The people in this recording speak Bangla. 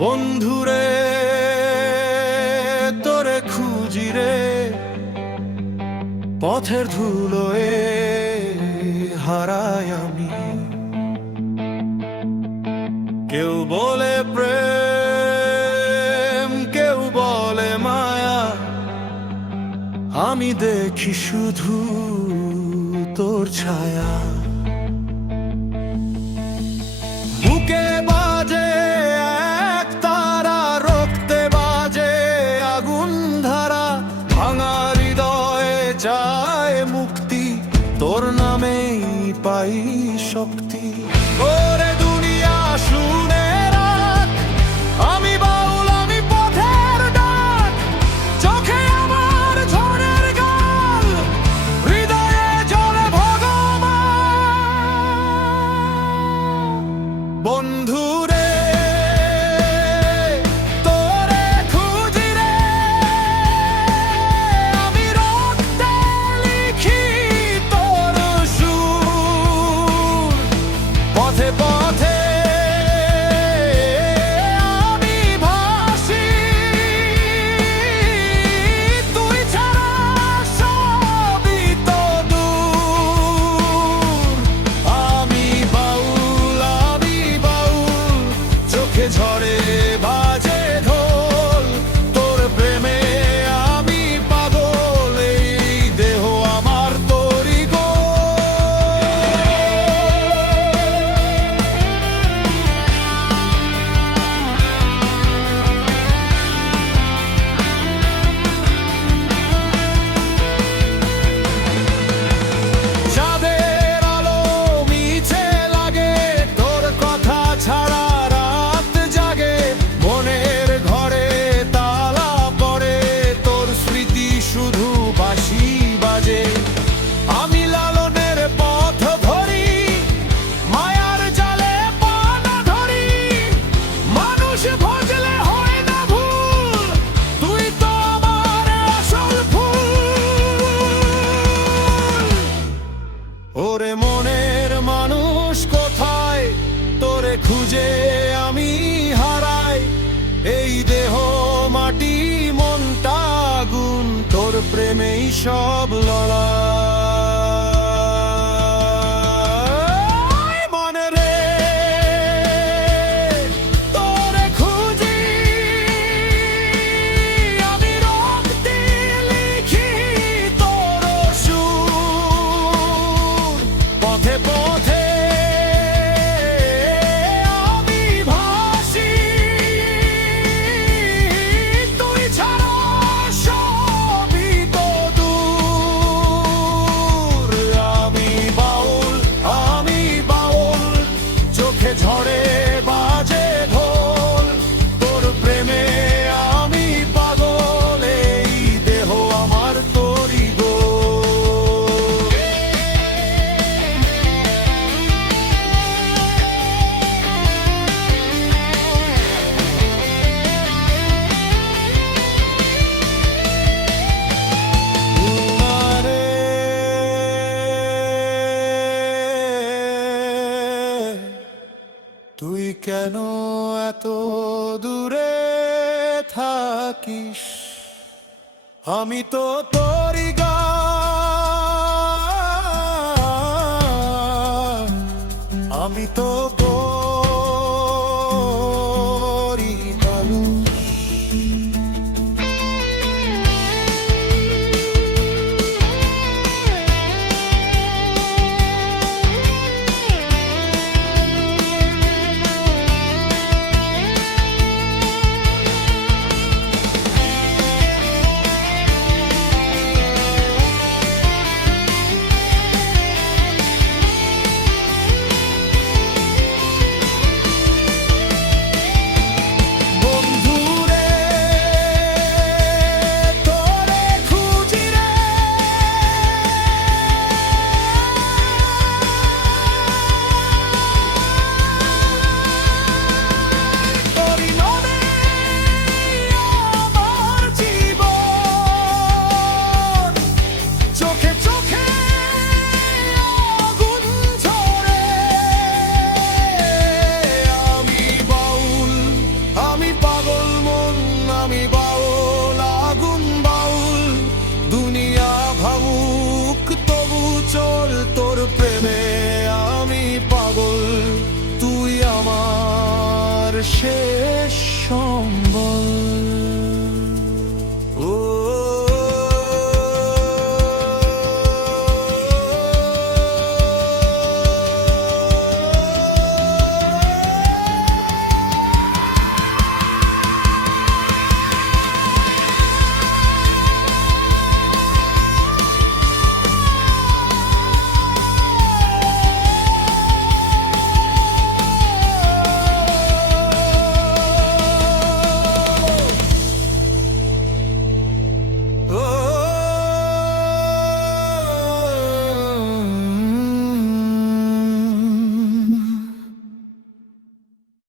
বন্ধুরে তোরে খুঁজিরে পথের ধুলোয় হারাই আমি। কেউ বলে প্রেম, কেউ বলে মায়া, আমি দেখি শুধু তোর ছায়া। বুকে বাজে এক তারা, রক্তে বাজে আগুন ধারা, ভাঙা হৃদয়ে চায় মুক্তি, তোর নামেই পাই শক্তি। ওরে দুনিয়া শুনে রাখ, আমি বাউল, আমি পথের ডাক, চোখে আমার ঝড়ের গাল, হৃদয়ে জ্বলে ভগবান। বন্ধুরে তোরে খুঁজিরে, আমি রক্তে লিখি তোর সুর, পথে পথে আমি ভাসি, তুই ছাড়া সবই তো দূর। আমি বাউল, আমি বাউল, চোখে ঝরে বাজে ঢোল, তোর প্রেমে আমি পাগল, এই দেহ আমার তোরই গোল। চাঁদের আলো মিছে লাগে, তোর কথা ছাড়া রাত জাগে, মনের ঘরে তালা পড়ে, তোর স্মৃতি শুধু বাঁশি বাজে। আমি লালনের পথ ধরি, মায়ার জালে পানা ধরি, মানুষ ভজলে হয় না ভুল, তুই তো আমার আসল ফুল। ওরে মনের মানুষ কোথায়, তোরে খুঁজে আমি হারাই, এই দেহ মাটি মনটা আগুন, তোর প্রেমেই সব লড়াই। মনে রে তোরে খুঁজি, আমি রক্তে লিখি তোর সুর, পথে পথে আমি ভাসি, তুই ছাড়া সবই তো দূর। আমি বাউল, আমি বাউল, চোখে ঝড়ে বাজে ঢোল, তোর প্রেমে আমি পাগল, এই দেহ আমার তোরই গোল। তোমারে তুই কেন এত দূরে থাকিস, আমি তো তোরই গান, আমি তো তোরই মানুষ। শেষ সম্বল।